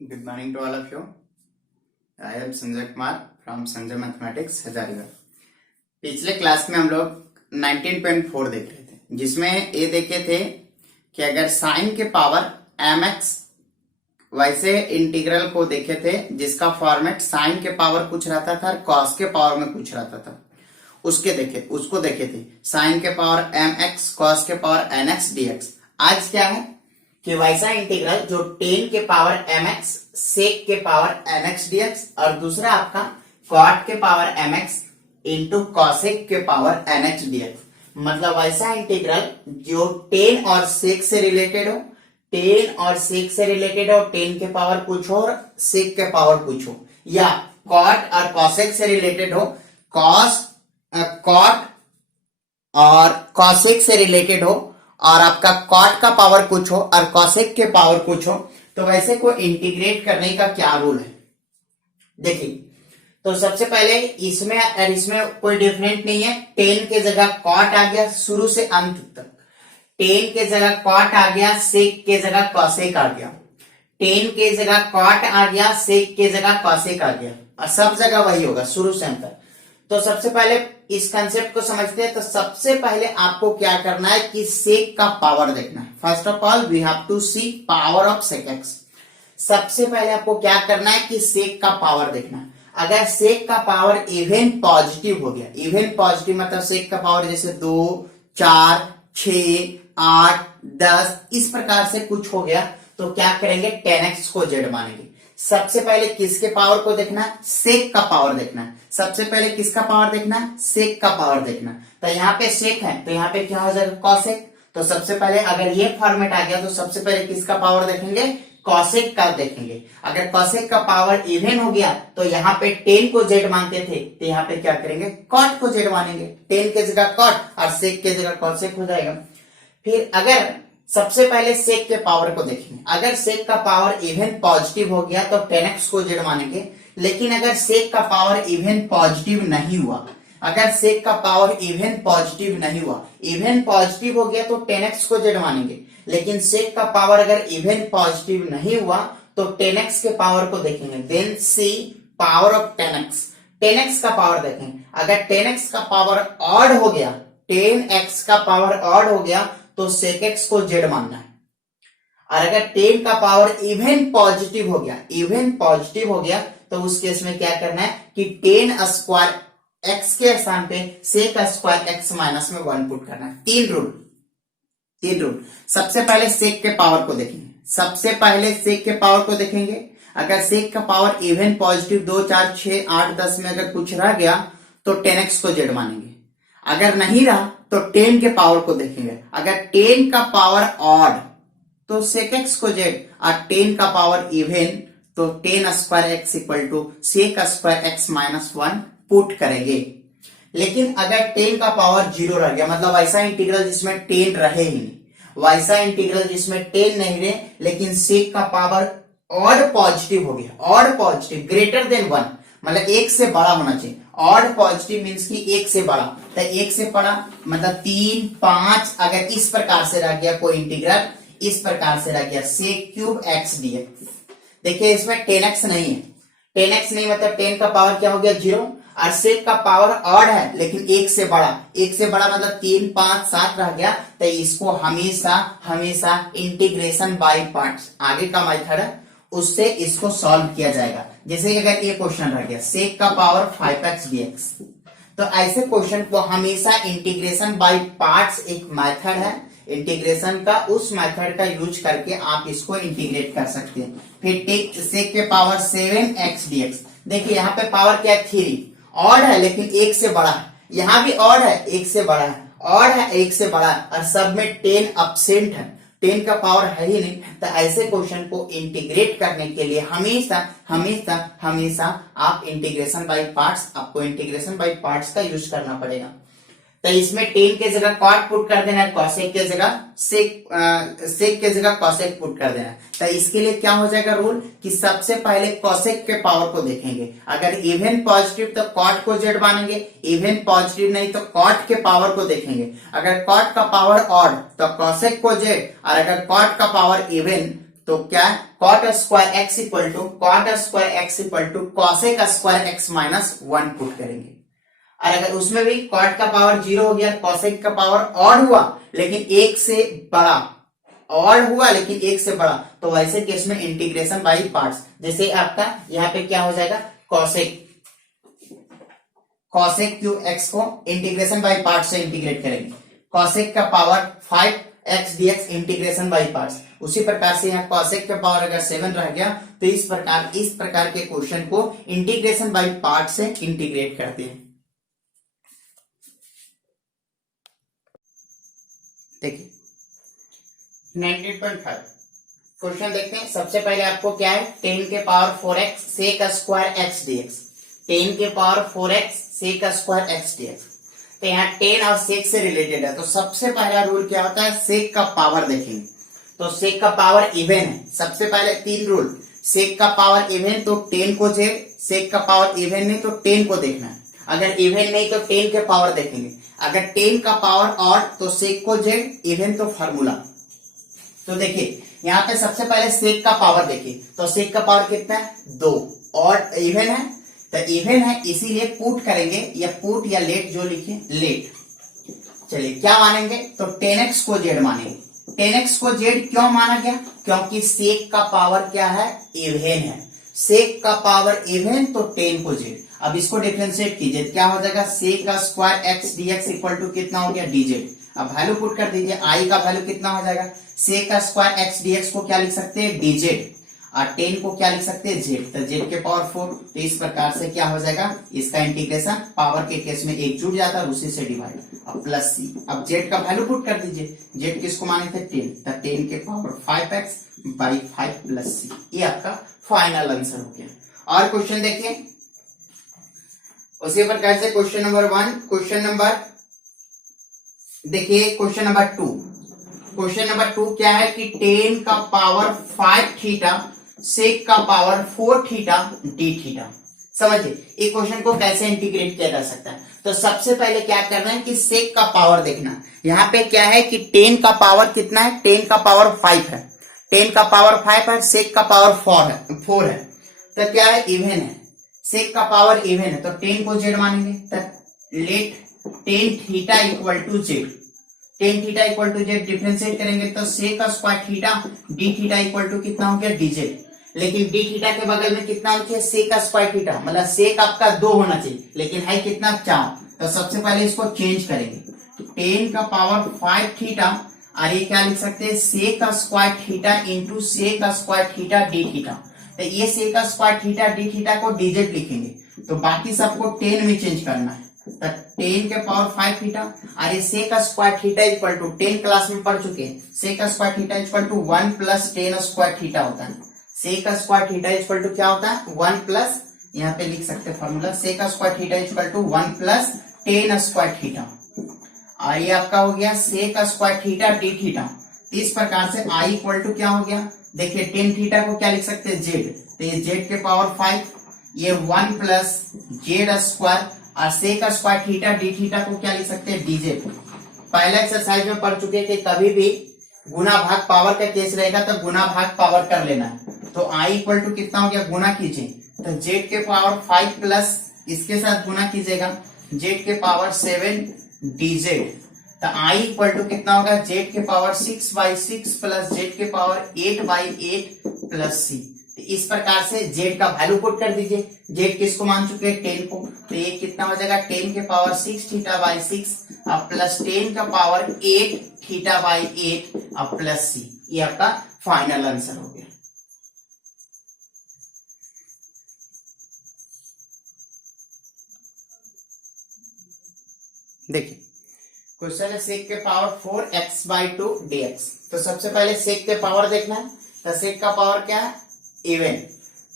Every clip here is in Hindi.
Good morning to all of you. I am Sanjay Kumar from Sanjay Mathematics Hazaribagh. पिछले क्लास में हम लोग 19.4 देख रहे थे, जिसमें ये देखे थे कि अगर साइन के पावर mx वैसे इंटीग्रल को देखे थे जिसका फॉर्मेट साइन के पावर कुछ रहता था और कॉस के पावर में कुछ रहता था। उसको देखे थे साइन के पावर mx कॉस के पावर nx dx। आज क्या है कि वैसा इंटीग्रल जो tan के पावर mx सेक के पावर nx dx और दूसरा आपका cot के पावर mx इंटू कॉसेक के पावर nx dx। मतलब वैसा इंटीग्रल जो tan और सेक से रिलेटेड हो, tan और सेक से रिलेटेड हो, tan के पावर कुछ हो और सेक के पावर कुछ हो, या cot और कॉसेक से रिलेटेड हो, cot और कॉसेक से रिलेटेड हो और आपका कॉट का पावर कुछ हो और कॉसेक के पावर कुछ हो, तो वैसे को इंटीग्रेट करने का क्या रूल है देखिए। तो सबसे पहले इसमें कोई डिफरेंट नहीं है। टेन के जगह कॉट आ गया शुरू से अंत तक, टेन के जगह कॉट आ गया, सेक के जगह कॉसेक आ गया, टेन के जगह कॉट आ गया, सेक के जगह कॉसेक आ गया और सब जगह वही होगा शुरू से अंत तक। तो सबसे पहले इस कंसेप्ट को समझते हैं। तो सबसे पहले आपको क्या करना है कि सेक का पावर देखना है। First of all we have to see power of sec x. सबसे पहले आपको क्या करना है कि सेक का पावर देखना है। अगर सेक का पावर इवन पॉजिटिव हो गया, इवन पॉजिटिव मतलब सेक का पावर जैसे 2, 4, 6, 8, 10 इस प्रकार से कुछ हो गया, तो क्या करेंगे 10x को z मानेंगे। सबसे पहले किसके पावर को देखना है? सेक का पावर देखना है। सबसे पहले किसका पावर देखना है? सेक का पावर देखना। तो यहाँ पे सेक है तो यहाँ पे क्या हो जाएगा? कॉसेक। तो सबसे पहले अगर ये फॉर्मेट आ गया तो सबसे पहले किसका पावर देखेंगे? कॉसेक का देखेंगे। अगर कॉसेक का पावर इवन हो गया तो यहाँ पे 10 को z मानते थे तो यहाँ पे क्या करेंगे? कॉट को z मानेंगे। 10 के जगह कॉट और सेक के जगह कॉसेक हो जाएगा। फिर अगर सबसे पहले सेक के पावर को देखेंगे। अगर सेक का पावर इवन पॉजिटिव हो गया तो 10x को z मानेंगे। लेकिन अगर सेक का पावर इवन पॉजिटिव नहीं हुआ, अगर सेक का पावर इवन पॉजिटिव नहीं हुआ, इवन पॉजिटिव हो गया तो 10x को z मानेंगे। लेकिन सेक का पावर अगर इवन पॉजिटिव नहीं हुआ तो 10x के पावर को देखेंगे। Then C power of 10x। 10x का पावर देखेंगे। अगर 10x का पावर ऑड हो गया, 10x का पावर ऑड हो गया तो sec x को z मानना है। और अगर 10 का पावर इवन पॉजिटिव हो गया, इवन पॉजिटिव हो गया तो उस केस में क्या करना है कि 10 स्क्वायर x के स्थान पे sec स्क्वायर x माइनस में 1 पुट करना है। तीन रूल। सबसे पहले sec के पावर को देखेंगे। सबसे पहले sec के पावर को देखेंगे। अगर sec का पावर इवन पॉजिटिव 2, 4, 6, 8, 10 में अगर कुछ रह गया तो 10x को z मानेंगे। अगर नहीं रहा तो 10 के पावर को देखेंगे। अगर 10 का पावर ऑड तो sec x को z और 10 का पावर इवन तो 10 square x equal to sec square x minus 1 put करेंगे। लेकिन अगर 10 का पावर 0 रह गया, मतलब ऐसा इंटीग्रल जिसमें 10 रहे ही नहीं, वैसा इंटीग्रल जिसमें 10 नहीं रहे लेकिन sec का पावर ऑड पॉजिटिव हो गया, ऑड पॉजिटिव ग्रेटर देन 1 मतलब 1 से बड़ा होना चाहिए। ऑड पॉजिटिव मीन्स कि 1 से बड़ा, तो 1 से बड़ा मतलब 3, 5 अगर इस प्रकार से रह गया कोई इंटीग्रल, इस प्रकार से रह गया sec क्यूब x dx। देखिए इसमें 10x नहीं है, 10x नहीं मतलब 10 का पावर क्या हो गया 0 और sec का पावर ऑड है लेकिन 1 से बड़ा, 1 से बड़ा मतलब 3, 5, 7 रह गया। तो इसको हमेशा इंटीग्रेशन बाय पार्ट्स आगे का मेथड है उससे इसको सॉल्व किया जाएगा। जैसे अगर ये क्वेश्चन रह गया sec का पावर 5x dx, तो ऐसे क्वेश्चन को हमेशा इंटीग्रेशन बाय पार्ट्स एक मेथड है इंटीग्रेशन का, उस मेथड का यूज करके आप इसको इंटीग्रेट कर सकते हैं। फिर टेक sec के पावर 7x dx। देखिए यहाँ पे पावर क्या है 3, ऑड है लेकिन 1 से बड़ा है, यहाँ भी ऑड है 1 से बड़ा है, ऑड है 1 से बड़ा है और सब में 10 अब्सेंट है, 10 का पावर है ही नहीं। तो ऐसे क्वेश्चन को इंटीग्रेट करने के लिए हमेशा आप इंटीग्रेशन बाय पार्ट्स, आपको इंटीग्रेशन बाय पार्ट्स का यूज करना पड़ेगा। तो इसमें 10 के जगह कॉट पुट कर देना है, कॉसेक के जगह सेक के जगह कॉसेक पुट कर देना है। तो इसके लिए क्या हो जाएगा रूल कि सबसे पहले कॉसेक के पावर को देखेंगे। अगर इवन पॉजिटिव तो कॉट को z मानेंगे, इवन पॉजिटिव नहीं तो कॉट के पावर को देखेंगे। अगर कॉट का पावर ऑड तो कॉसेक को z और अगर कॉट का पावर इवन तो क्या cot square x equal to cosec square x minus 1 put करेंगे। और अगर उसमें भी कॉट का पावर 0 हो गया, कॉसेक का पावर ऑड हुआ लेकिन एक से बड़ा, ऑड हुआ लेकिन एक से बड़ा, तो वैसे केस में इंटीग्रेशन बाय पार्ट्स, जैसे आपका यहाँ पे क्या हो जाएगा कॉसेक क्यू एक्स को इंटीग्रेशन बाय पार्ट्स से इंटीग्रेट करेंगे, कॉसेक का power 5x dx integration by parts. उसी प्रकार से यहाँ कॉसेक का पावर अगर 7 रह गया तो इस प्रकार के क्वेश्चन को इंटीग्रेशन बाय पार्ट से इंटीग्रेट करते हैं। देखिए 19.5 क्वेश्चन देखते हैं। सबसे पहले आपको क्या है 10 के power 4x sec square x dx, 10 के power 4x sec square x dx। तो यहाँ 10 और सेक से रिलेटेड है, तो सबसे पहला रूल क्या होता है सेक का पावर देखेंगे। तो सेक का पावर इवन है, सबसे पहले 3 रूल, सेक का पावर इवन तो 10 को जेड, सेक का पावर इवन नहीं तो 10 को देखना है, अगर इवन नहीं तो 10 के पावर देखेंगे, अगर 10 का पावर ऑड तो सेक को जेड, इवन तो फार्मूला। तो देखिए यहाँ पे सबसे पहले सेक का पावर देखिए, तो सेक का पावर कितना है 2, ऑड इवन है तो इवन है इसीलिए पुट करेंगे, या पुट या लेट जो लिखे लेट। चलिए क्या मानेंगे तो 10x को जेड मानेंगे। 10x को जेड क्यों माना गया, क्योंकि सेक का पावर क्या है इवन है, सेक का पावर इवन तो 10 को जेड। अब इसको डिफरेंशिएट कीजिए, क्या हो जाएगा सेक का square x d x equal to कितना हो गया dz। अब वैल्यू पुट कर दीजिए, आई का वैल्यू कितना हो जाएगा, सेक का स्क्वायर एक्स डीएक्स को क्या लिख सकते हैं dz, और 10 को क्या लिख सकते हैं z, तो z के पावर 4। तो इस प्रकार से क्या हो जाएगा इसका इंटीग्रेशन, पावर के केस में एक जुड़ जाता है और उसी से डिवाइड, अब प्लस सी। अब z का वैल्यू पुट कर दीजिए, z किसको माने थे 10, तो 10 के पावर 5x बाई 5 प्लस सी, ये आपका फाइनल आंसर हो गया। और क्वेश्चन देखिए उसी प्रकार से क्वेश्चन नंबर 1, क्वेश्चन नंबर देखिए क्वेश्चन नंबर 2। क्वेश्चन नंबर 2 क्या है कि 10 का पावर 5 थीटा सेक का पावर 4 थीटा डी थीटा। समझिए इस क्वेश्चन को कैसे इंटीग्रेट किया जा सकता है। तो सबसे पहले क्या करना है कि सेक का पावर देखना, यहाँ पे क्या है कि 10 का पावर कितना है, 10 का पावर 5 है, 10 का पावर 5 है, सेक का पावर 4 है, तो क्या है इवन है, सेक का पावर इवन है तो 10 को जेड मानेंगे, तो let 10 theta equal to z, 10 theta equal to z differentiate करेंगे तो सेक का square theta d theta equal to कितना हो गया dz। लेकिन डी थीटा के बगल में कितना होना चाहिए सेक का स्क्वायर थीटा, मतलब सेक आपका 2 होना चाहिए लेकिन है कितना 4। तो सबसे पहले इसको चेंज करेंगे, 10 का पावर 5 थीटा और ये क्या लिख सकते हैं सेक का स्क्वायर थीटा इंटू सेक का स्क्वायर थीटा डी थीटा। तो ये सेक का स्क्वायर थीटा डी थीटा को dz लिखेंगे, तो बाकी सबको 10 में चेंज करना है, तो 10 के पावर 5 थीटा और ये सेक का square theta equal to 10 class में पढ़ चुके हैं, सेक का square theta equal to 1 plus 10 square theta होता है, सेक का स्क्वायर थीटा इक्वल टू क्या होता है 1 प्लस, यहाँ पे लिख सकते हैं फॉर्मूला, सेक का square theta equal to 1 plus 10 square theta, और ये आपका हो गया सेक का स्क्वायर थीटा डी थीटा। इस प्रकार से आई इक्वल टू क्या हो गया, देखिए 10 थीटा को क्या लिख सकते हैं जेड, तो ये जेड के पावर 5, ये 1 प्लस जेड स्क्वायर और सेक का स्क्वायर थीटा डी थीटा को क्या लिख सकते हैं dz। पहले एक्सरसाइज में पढ़ चुके कि कभी भी गुना भाग पावर का केस रहेगा तो गुना भाग पावर कर लेना है। तो आई इक्वल टू कितना हो गया गुना कीजिए, तो जेड के पावर 5 प्लस इसके साथ गुना कीजिएगा जेड के पावर 7 dz, तो आई इक्वल टू कितना होगा जेड के पावर 6 बाई 6 प्लस जेड के पावर 8 बाई 8 प्लस सी। इस प्रकार से जेड का वैल्यू पुट कर दीजिए, जेड किसको मान चुके हैं 10 को, तो ये कितना हो जाएगा 10 के पावर 6 थीटा बाई 6 अब प्लस 10 का पावर 8 थीटा बाई 8 अब प्लस सी, ये आपका फाइनल आंसर हो गया। देखिए क्वेश्चन है सेक के पावर 4x बाई 2 dx। तो सबसे पहले सेक के पावर देखना है, तो सेक का पावर क्या है इवन,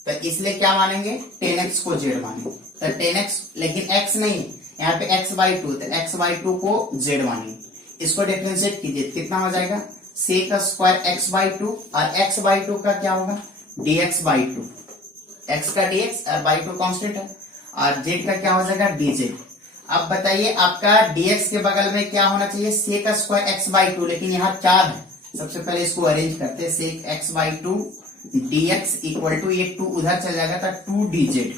तो इसलिए क्या मानेंगे 10x को z मानेंगे, तो 10x लेकिन x नहीं है यहाँ पे x बाई 2, तो x बाई 2 को z मानेंगे। इसको डिफरेंशिएट कीजिए कितना हो जाएगा सेक का स्क्वायर x बाई 2 और x बाई 2 का क्या होगा dx बाई 2, x का dx और बाई 2 कांस्टेंट है और z का क्या हो जाएगा dz। अब बताइए आपका dx के बगल में क्या होना चाहिए सेक का स्क्वायर x बाई 2, लेकिन यहाँ 4 है सबसे पहले इसको अरेंज करते हैं। Sec x by two d x equal to, ये टू उधर चल जाएगा था, टू डी जेड।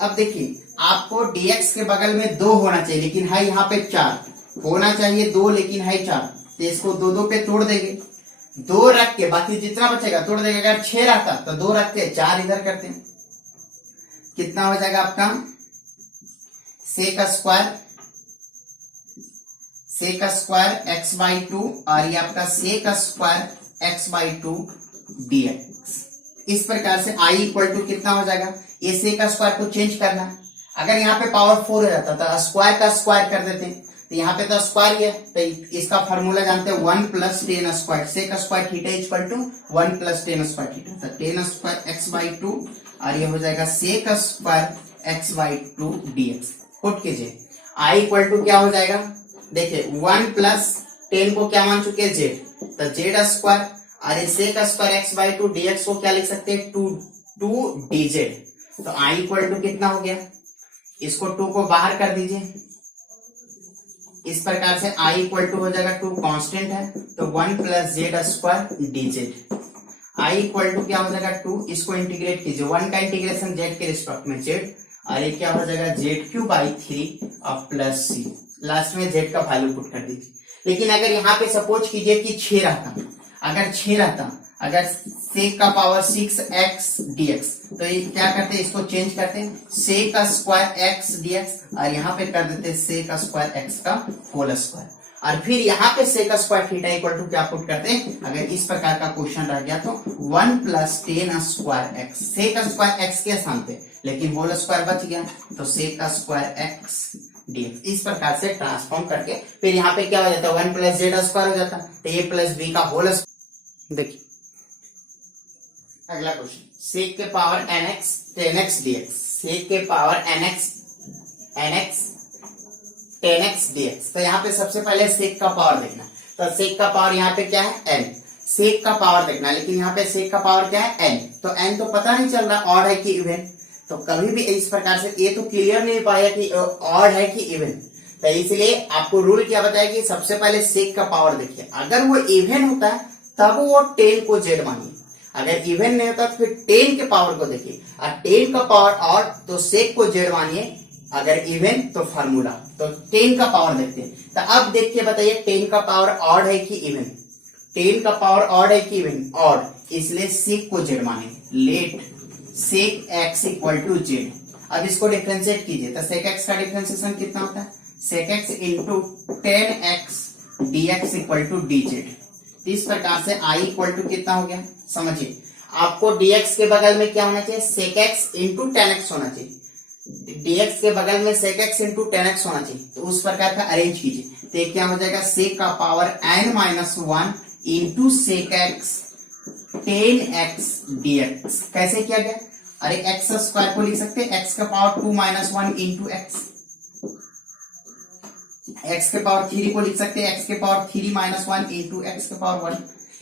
अब देखिए आपको dx के बगल में 2 होना चाहिए, लेकिन है यहाँ पे 4 होना चाहिए, 2 लेकिन है 4, तो इसको 2 2 पे तोड़ देंगे, 2 रख के बाकी जितना बचेगा तोड़ देंगे। अगर 6 रहता तो 2 रख के 4 इधर करते हैं, कितना हो जाएगा आपका sec square x by two, और ये आपका sec square x by two d x. इस प्रकार से आई इक्वल टू कितना हो जाएगा, ये सेक स्क्वायर को चेंज करना है। अगर यहाँ पे पावर 4 हो जाता तो स्क्वायर का स्क्वायर कर देते हैं, तो यहाँ पे तो स्क्वायर ही है, तो इसका फॉर्मूला जानते हैं 1 plus tan square, sec square theta equal to 1 plus tan square theta, तो tan square x by two, और ये हो जाएगा sec square x by two d x. Put कीजिए, आई इक्वल टू क्या हो जाएगा, देखिए 1 प्लस 10 को क्या मान चुके हैं जेड, तो जेड स्क्वायर, और ये sec square x by two d x को क्या लिख सकते हैं, टू डी जेड। तो आई इक्वल टू कितना हो गया, इसको 2 को बाहर कर दीजिए, इस प्रकार से आई इक्वल टू हो जाएगा 2 कांस्टेंट है, तो 1 plus z square d z. I equal to क्या हो जाएगा 2, इसको इंटीग्रेट कीजिए, 1 का इंटीग्रेशन जेड के रिस्पेक्ट में जेड, और ये क्या हो जाएगा जेड क्यू बाई 3 और प्लस सी, लास्ट में जेड का वैल्यू पुट कर दीजिए। लेकिन अगर यहाँ पे सपोज कीजिए कि 6 रहता, अगर 6 रहता, अगर सेक का पावर 6 एक्स डी एक्स, तो ये क्या करते हैं, इसको चेंज करते हैं, सेक का स्क्वायर एक्स डी एक्स, और यहाँ पे कर देते हैं सेक का स्क्वायर एक्स का होल स्क्वायर, और फिर यहाँ पे सेक का स्क्वायर थीटा इक्वल टू क्या पुट करते हैं। अगर इस प्रकार का क्वेश्चन रह गया तो 1 प्लस टेन स्क्वायर एक्स, सेक का स्क्वायर एक्स के स्थान पे, लेकिन होल स्क्वायर बच गया, तो सेक का स्क्वायर एक्स dx। इस प्रकार से ट्रांसफॉर्म करके फिर यहाँ पे क्या हो जाता है, 1 प्लस जेड स्क्वायर हो जाता, तो ए प्लस बी का होल। देखिए अगला क्वेश्चन, सेक के पावर nx 10x dx, सेक के पावर nx 10x dx। तो यहाँ पे सबसे पहले सेक का पावर देखना, तो सेक का पावर यहाँ पे क्या है n, सेक का पावर देखना, लेकिन यहाँ पे सेक का पावर क्या है n, तो n तो पता नहीं चल रहा ऑड है कि इवन, तो कभी भी इस प्रकार से ये तो क्लियर नहीं पाया कि ऑड है कि इवन, तो इसलिए आपको रूल क्या बताया कि सबसे पहले सेक का पावर देखिए, अगर वो इवन होता है तब वो 10 को जेड मानिए, अगर इवन नहीं होता तो फिर 10 के पावर को देखिए, और 10 का पावर ऑड तो सेक को जेड मानिए, अगर इवन तो फार्मूला, तो 10 का पावर देखते हैं। तो अब देख के बताइए 10 का पावर ऑड है कि इवन, 10 का पावर ऑड है कि इवन, ऑड, इसलिए सेक को जेड मानेंगे, let sec x equal to z. अब इसको डिफरेंशिएट कीजिए, तो सेक एक्स का डिफरेंशिएशन कितना होता है, sec x into 10x dx equal to d z. इस प्रकार से आई इक्वल टू कितना हो गया, समझिए आपको dx के बगल में क्या होना चाहिए, सेक एक्स इंटू 10x होना चाहिए, dx के बगल में सेक एक्स इंटू 10x होना चाहिए, तो उस प्रकार का अरेंज कीजिए, तो क्या हो जाएगा, सेक का power n minus 1 into sec x 10x dx। कैसे किया गया, अरे एक्स स्क्वायर को लिख सकते हैं, एक्स का power 2 minus 1 into x, x के पावर 3 को लिख सकते हैं, एक्स के पावर 3 माइनस 1 इंटू एक्स के पावर 1,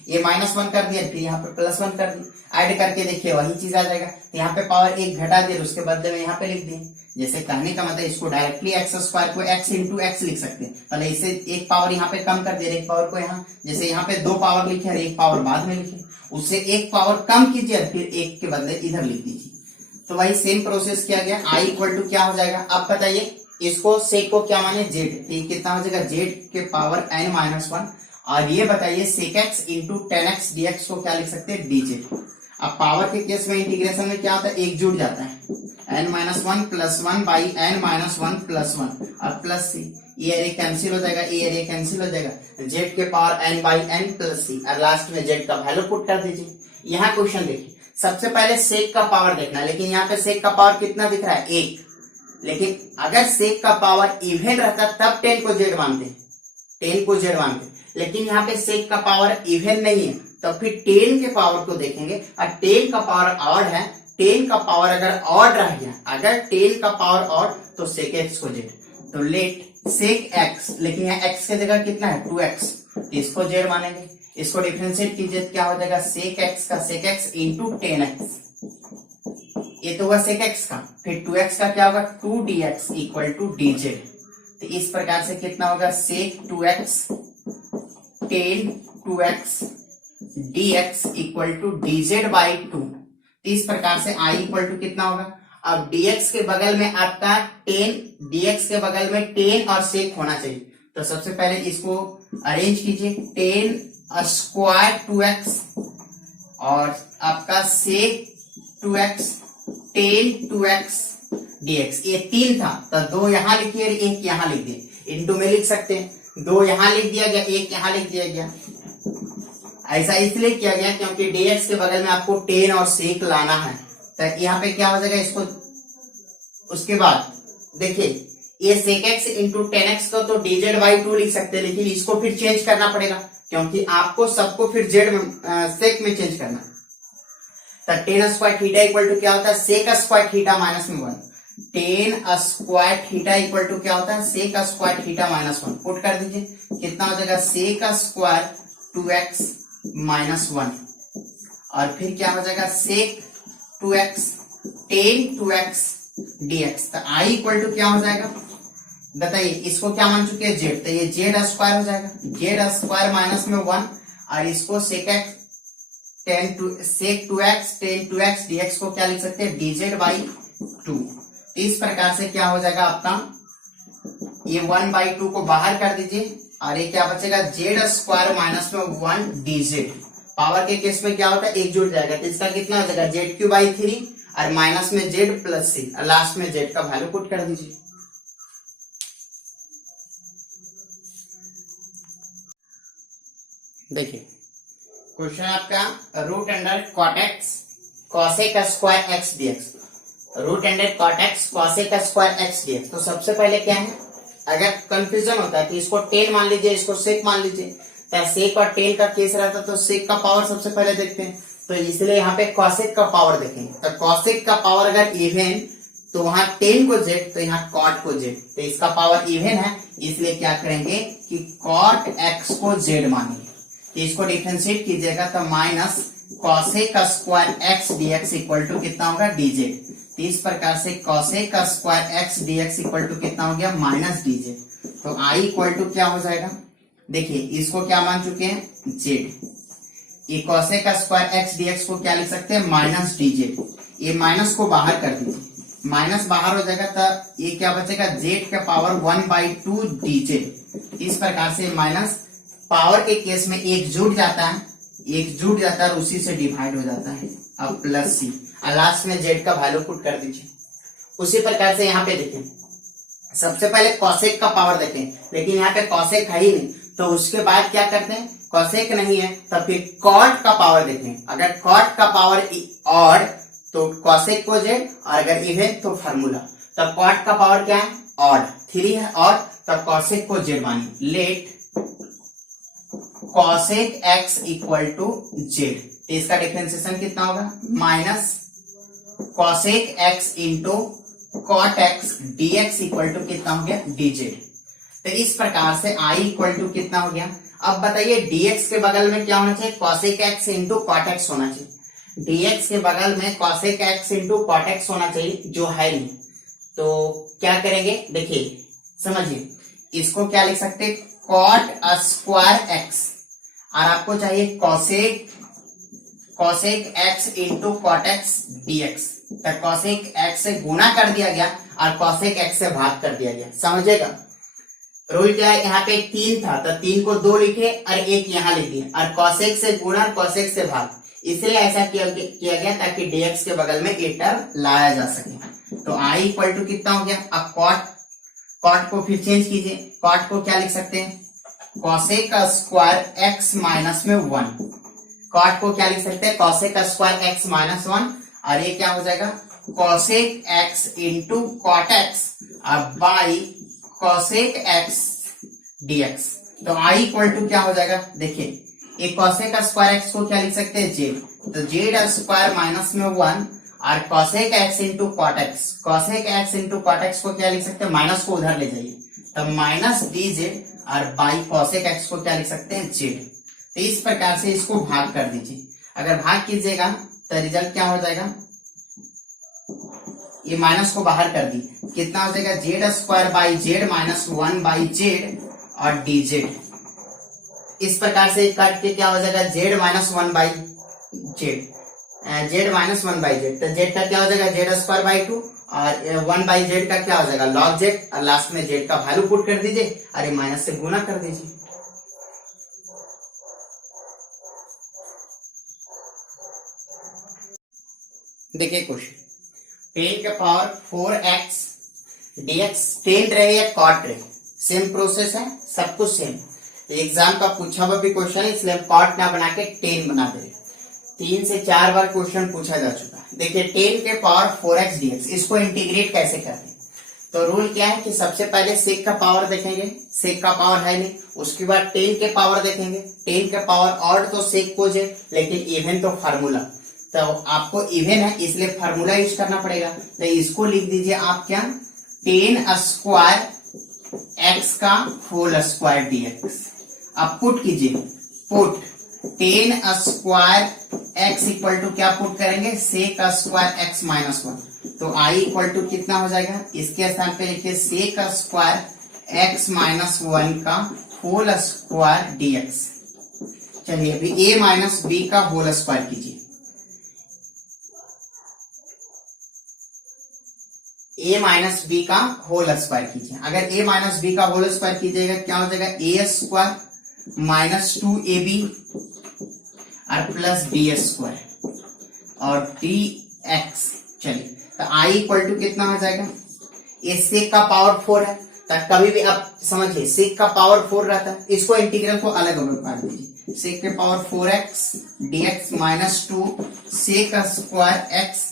ये माइनस 1 कर दिया, फिर यहाँ पे प्लस 1 कर दिया, ऐड करके देखिए वही चीज आ जाएगा, यहाँ पे पावर 1 घटा दिया, उसके बदले में यहाँ पे लिख दिए। जैसे कहने का मतलब इसको डायरेक्टली एक्स स्क्वायर को एक्स इंटू एक्स लिख सकते हैं, पहले इसे एक पावर यहाँ पे कम कर दिया, एक पावर को यहाँ, जैसे यहाँ पे 2 पावर लिखे और 1 पावर बाद में लिखे, उससे 1 पावर कम कीजिए, फिर 1 के बदले इधर लिख दीजिए, तो वही सेम प्रोसेस किया गया। आई इक्वल टू क्या हो जाएगा, अब बताइए इसको सेक को क्या माने जेड, तो कितना हो जाएगा, जेड के पावर n माइनस 1, और ये बताइए सेक एक्स इंटू 10x dx को क्या लिख सकते हैं, डी जेड। अब पावर के केस में इंटीग्रेशन में क्या होता है, एक जुड़ जाता है, n minus 1 plus 1 by n minus 1 plus 1 और प्लस सी, ये एरे कैंसिल हो जाएगा, ये एरे कैंसिल हो जाएगा, जेड के power n by n plus c, और लास्ट में जेड का वैल्यू पुट कर दीजिए। यहाँ क्वेश्चन देखिए, सबसे पहले सेक का पावर देखना, लेकिन यहाँ पे सेक का पावर कितना दिख रहा है, 1, लेकिन अगर सेक का पावर इवन रहता तब 10 को जेड मानते, 10 को जेड मानते, लेकिन यहाँ पे सेक का पावर इवन नहीं है, तो फिर 10 के पावर को देखेंगे, और 10 का पावर ऑड है, 10 का पावर अगर ऑड रह गया, अगर 10 का पावर ऑड तो सेक एक्स को जेड, तो लेट सेक एक्स, लेकिन यहाँ एक्स की जगह कितना है 2x, इसको जेड मानेंगे, इसको डिफरेंशिएट कीजिए, क्या हो जाएगा, सेक एक्स का सेक एक्स इंटू 10x, ये तो हुआ सेक एक्स का, फिर 2x का क्या होगा 2dx equal to d Z. तो इस प्रकार से कितना होगा, sec 2x 10 2x dx equal to dz by 2। इस प्रकार से I इक्वल टू कितना होगा, अब dx के बगल में आपका 10, dx के बगल में 10 और sec होना चाहिए। तो सबसे पहले इसको अरेंज कीजिए, 10 स्क्वायर 2x और आपका sec 2x 10 2x dx, ये 3 था तो 2 यहां लिखिए और 1 यहां लिख दिए, इनटू में लिख सकते हैं, 2 यहां लिख दिया गया, 1 यहां लिख दिया गया। ऐसा इसलिए किया गया क्योंकि dx के बगल में आपको 10 और sec लाना है, तो यहाँ पे क्या हो जाएगा इसको। उसके बाद देखिए ये sec x इंटू 10x को तो dz बाई 2 लिख सकते हैं, लेकिन इसको फिर चेंज करना पड़ेगा क्योंकि आपको सबको फिर z में sec में चेंज करना। तो 10 स्क्वायर थीटा इक्वल टू क्या होता है, sec स्क्वायर थीटा माइनस में 1। 10 स्क्वायर थीटा इक्वल टू क्या होता है, sec square theta minus 1। Put कर दीजिए, कितना हो जाएगा, sec स्क्वायर 2x माइनस 1 और फिर क्या हो जाएगा sec 2x 10 2x dx। तो I इक्वल टू क्या हो जाएगा बताइए, इसको क्या मान चुके हैं z, तो ये z स्क्वायर हो जाएगा, z स्क्वायर माइनस में 1 और इसको sec 2x 10 2x dx को क्या लिख सकते हैं, dz बाई 2। इस प्रकार से क्या हो जाएगा आपका, ये 1 बाई 2 को बाहर कर दीजिए और ये क्या बचेगा, z स्क्वायर माइनस में 1 dz। पावर के केस में क्या होता है, एक जुड़ जाएगा, तो इसका कितना हो जाएगा, z क्यू बाई 3 और माइनस में z प्लस c और लास्ट में z का वैल्यू पुट कर दीजिए। देखिए क्वेश्चन आपका root under cot x cosec square x d x, root under cot x cosec square x d x. तो सबसे पहले क्या है, अगर कंफ्यूजन होता है कि इसको 10 मान लीजिए, इसको सेक मान लीजिए, तो सेक और 10 का केस रहता तो सेक का पावर सबसे पहले देखते हैं, तो इसलिए यहाँ पे कॉसेक का पावर देखेंगे। तो कॉसेक का पावर अगर इवन तो वहां 10 को z, तो यहाँ कॉट को z, तो इसका पावर इवन है, इसलिए क्या करेंगे कि कॉट x को z मानेंगे। तो इसको डिफरेंशिएट कीजिएगा तो minus cosec square x d x equal to कितना होगा, dz। तो इस प्रकार से cosec square x d x equal to कितना हो गया, माइनस dz। तो I इक्वल टू क्या हो जाएगा, देखिए इसको क्या मान चुके हैं, z। ये कॉसेक स्क्वायर एक्स डीएक्स को क्या लिख सकते हैं, माइनस dz। ये माइनस को बाहर कर दीजिए, माइनस बाहर हो जाएगा तो ये क्या बचेगा, z का पावर 1 बाई 2 dz। इस प्रकार से माइनस पावर के केस में एक जुड़ जाता है, एक जुड़ जाता है और उसी से डिवाइड हो जाता है, अब प्लस c और लास्ट में z का वैल्यू पुट कर दीजिए। उसी प्रकार से यहाँ पे देखें, सबसे पहले कॉसेक का पावर देखें, लेकिन यहाँ पे कॉसेक है ही नहीं, तो उसके बाद क्या करते हैं, कॉसेक नहीं है तो फिर कॉट का पावर देखें। अगर कॉट का पावर ऑड तो कॉसेक को z, और अगर इवन तो फार्मूला। तो कॉट का पावर क्या है, ऑड 3 है, और तो कॉसेक को z मानिए। Let cosec x equal to z, इसका डिफरेंशिएशन कितना होगा, minus cosec x into cot x dx equal to कितना हो गया, dz। तो इस प्रकार से I इक्वल टू कितना हो गया। अब बताइए dx के बगल में क्या होना चाहिए, cosec x into cot x होना चाहिए। dx के बगल में cosec x into cot x होना चाहिए, जो है नहीं। तो क्या करेंगे, देखिए समझिए, इसको क्या लिख सकते हैं, कॉट स्क्वायर x, और आपको चाहिए cosec x into cot x dx। तो कॉसेक x से गुणा कर दिया गया और कॉसेक x से भाग कर दिया गया, समझेगा। रूल क्या है, यहाँ पे 3 था तो 3 को 2 लिखे और 1 यहाँ लिख दिया, और कॉसेक से गुणा कॉसेक से भाग, इसलिए ऐसा किया गया ताकि dx के बगल में ए टर्म लाया जा सके। तो I इक्वल टू कितना हो गया, अब कॉट को फिर चेंज कीजिए, कॉट को क्या लिख सकते हैं, कॉसेक स्क्वायर x माइनस में 1। कॉट को क्या लिख सकते हैं, कॉसेक स्क्वायर x माइनस 1, और ये क्या हो जाएगा, cosec x into cot x by cosec x dx। तो I इक्वल टू क्या हो जाएगा, देखिए ये कॉसेक स्क्वायर x को क्या लिख सकते हैं, z। तो z स्क्वायर माइनस में 1 और cosec x into cot x, cosec x into cot x को क्या लिख सकते हैं, माइनस को उधर ले जाइए, तो माइनस dz और बाई कॉसेक x को क्या लिख सकते हैं, z। तो इस प्रकार से इसको भाग कर दीजिए, अगर भाग कीजिएगा तो रिजल्ट क्या हो जाएगा, ये माइनस को बाहर कर दी, कितना हो जाएगा, z square by z minus 1 by z और dz। इस प्रकार से काट के क्या हो जाएगा Z minus one by Z, Z minus one by Z, तो जेड का क्या हो जाएगा जेड स्क्वायर बाई टू और वन बाई जेड का क्या हो जाएगा लॉग जेड और लास्ट में जेड का वैल्यू पुट कर दीजिए और ये माइनस से गुना कर दीजिए। देखिए क्वेश्चन, टेन के पावर 4x dx टेन रहे या कॉट रहे, सेम प्रोसेस है, सब कुछ सेम। एग्जाम का पूछा हुआ भी क्वेश्चन है इसलिए हम कॉट ना बना के टेन बना दे रहे। 3 से 4 बार क्वेश्चन पूछा जा चुका है। देखिए टेन के पावर 4x dx, इसको इंटीग्रेट कैसे करते हैं, तो रूल क्या है कि सबसे पहले सेक का पावर देखेंगे, सेक का पावर है नहीं, उसके बाद टेन के पावर देखेंगे, टेन के पावर ऑड तो सेक को जे, लेकिन इवन तो फार्मूला, तो आपको इवन है इसलिए फार्मूला यूज करना पड़ेगा। तो इसको लिख दीजिए आप क्या, टेन स्क्वायर एक्स का होल स्क्वायर dx। अब पुट कीजिए, put ten square x equal to क्या पुट करेंगे sec square x minus one, तो आई इक्वल टू कितना हो जाएगा, इसके स्थान पे लिखिए sec square x minus one का होल स्क्वायर dx। चलिए अभी a माइनस बी का होल स्क्वायर कीजिए, a माइनस बी का होल स्क्वायर कीजिए। अगर a माइनस बी का होल स्क्वायर कीजिएगा क्या हो जाएगा a स्क्वायर माइनस 2ab और प्लस बी स्क्वायर और dx। चलिए तो i इक्वल टू कितना हो जाएगा, ये सेक का पावर 4 है, तो कभी भी आप समझिए सेक का पावर 4 रहता है, इसको इंटीग्रल को अलग बांट दीजिए, सेक के power 4x dx minus 2 sec square x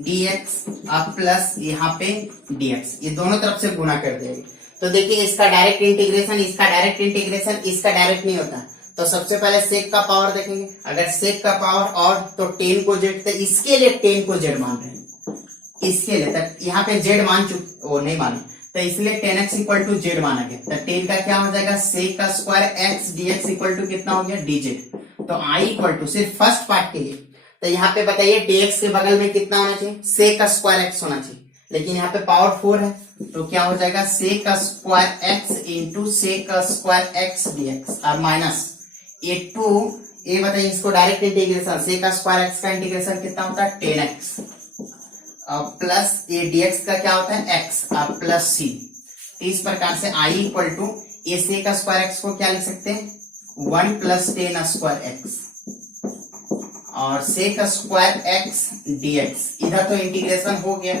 dx और प्लस यहाँ पे dx, ये दोनों तरफ से गुना कर देंगे। तो देखिए इसका डायरेक्ट इंटीग्रेशन, इसका डायरेक्ट इंटीग्रेशन, इसका डायरेक्ट नहीं होता। तो सबसे पहले सेक का पावर देखेंगे, अगर सेक का पावर और तो टेन को जेड, तो इसके लिए टेन को जेड मान रहे हैं, इसके लिए तक यहाँ पे जेड मान चुके वो नहीं माने, तो इसलिए 10x इक्वल टू जेड माना गया। तो टेन का क्या हो जाएगा सेक का square x dx equal to कितना हो गया dz। तो i इक्वल टू सिर्फ फर्स्ट पार्ट के लिए, तो यहाँ पे बताइए dx के बगल में कितना होना चाहिए सेक का स्क्वायर x होना चाहिए, लेकिन यहाँ पे पावर 4 है तो क्या हो जाएगा सेक का स्क्वायर x इंटू सेक का स्क्वायर x dx और माइनस ये 2, ये बताइए इसको डायरेक्ट इंटीग्रेशन, सेक का स्क्वायर x का इंटीग्रेशन कितना होता है 10x प्लस ये dx का क्या होता है x और प्लस c। इस प्रकार से i इक्वल टू ये सेक का स्क्वायर x को क्या लिख सकते हैं 1 प्लस 10 स्क्वायर x और सेक स्क्वायर x dx, इधर तो इंटीग्रेशन हो गया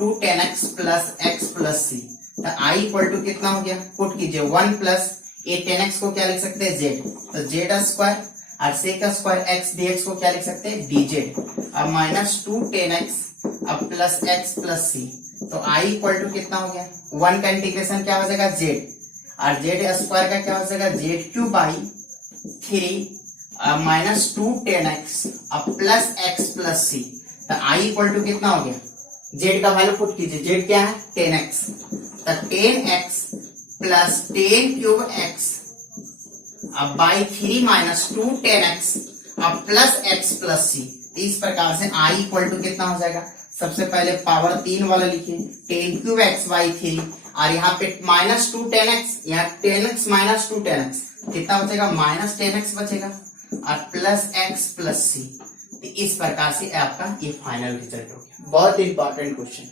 2 10x plus x plus c। तो i इक्वल टू कितना हो गया, पुट कीजिए 1 प्लस ये 10x को क्या लिख सकते हैं z, तो z स्क्वायर और सेक स्क्वायर x dx को क्या लिख सकते हैं dz और माइनस 2 10x अब प्लस x प्लस c। तो i इक्वल टू कितना हो गया, 1 का इंटीग्रेशन क्या हो जाएगा z और z स्क्वायर का क्या हो जाएगा z cube by 3 minus 2 10x अब प्लस x प्लस c। तो i इक्वल टू कितना हो गया, z का वैल्यू पुट कीजिए, z क्या है 10x, तो 10x प्लस 10 क्यूब x अब बाई 3 माइनस 2 10x अब प्लस x प्लस c। इस प्रकार से i इक्वल टू कितना हो जाएगा, सबसे पहले पावर 3 वाला लिखिए 10 क्यूब x बाई 3 और यहाँ पे माइनस 2 10x, यहाँ 10x माइनस 2 10x कितना बचेगा माइनस 10x बचेगा और प्लस x प्लस c। इस प्रकार से आपका ये फाइनल रिजल्ट हो गया। बहुत इंपॉर्टेंट क्वेश्चन।